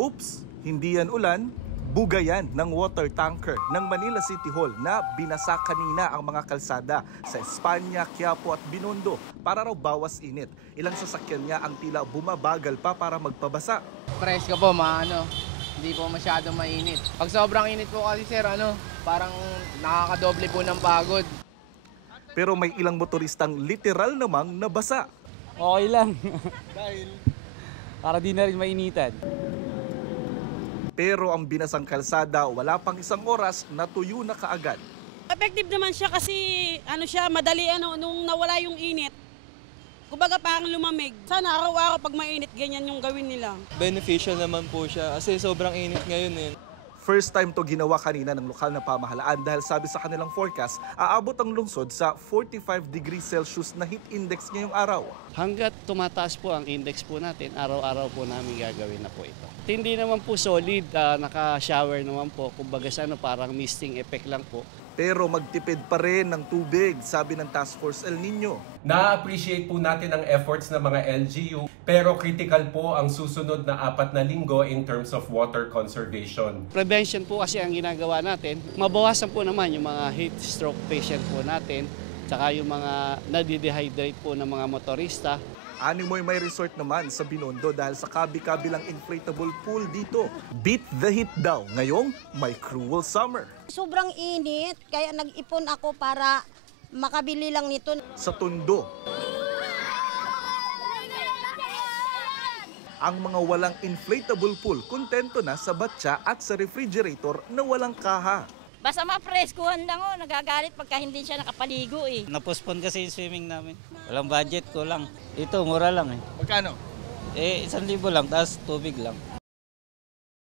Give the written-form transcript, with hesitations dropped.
Oops, hindi yan ulan, bugayan ng water tanker ng Manila City Hall na binasa kanina ang mga kalsada sa Espanya, Quiapo at Binondo para raw bawas init. Ilang sasakyan niya ang tila bumabagal pa para magpabasa. Presko po, hindi po masyadong mainit. Pag sobrang init po kasi sir, parang nakakadoble po ng pagod. Pero may ilang motoristang literal namang nabasa. Okay lang. Dahil? Para di na rin mainitan. Pero ang binasang kalsada, wala pang isang oras, natuyo na kaagad. Effective naman siya kasi madali nung nawala yung init. Kumbaga parang lumamig. Sana araw-araw pag mainit, ganyan yung gawin nila. Beneficial naman po siya kasi sobrang init ngayon eh. First time to ginawa kanina ng lokal na pamahalaan dahil sabi sa kanilang forecast, aabot ang lungsod sa 45 degrees Celsius na heat index ngayong araw. Hanggat tumataas po ang index po natin, araw-araw po namin gagawin na po ito. Hindi naman po solid, naka-shower naman po, kumbaga parang misting effect lang po. Pero magtipid pa rin ng tubig, sabi ng Task Force El Nino. Na-appreciate po natin ang efforts ng mga LGU, pero critical po ang susunod na 4 na linggo in terms of water conservation. Prevention po kasi ang ginagawa natin, mabawasan po naman yung mga heat stroke patient po natin, tsaka yung mga nadidehydrate po ng mga motorista. Animoy may resort naman sa Binondo dahil sa kabi-kabilang inflatable pool dito. Beat the heat daw ngayong may cruel summer. Sobrang init, kaya nag-ipon ako para makabili lang nito. Sa Tondo, ang mga walang inflatable pool kontento na sa batya at sa refrigerator na walang kaha. Basta mapreskuhan lang nagagalit pagka hindi siya nakapaligo eh. Napospon kasi yung swimming namin. Walang budget ko lang. Ito, mura lang eh. Magkano? 1,000 lang, tapos tubig lang.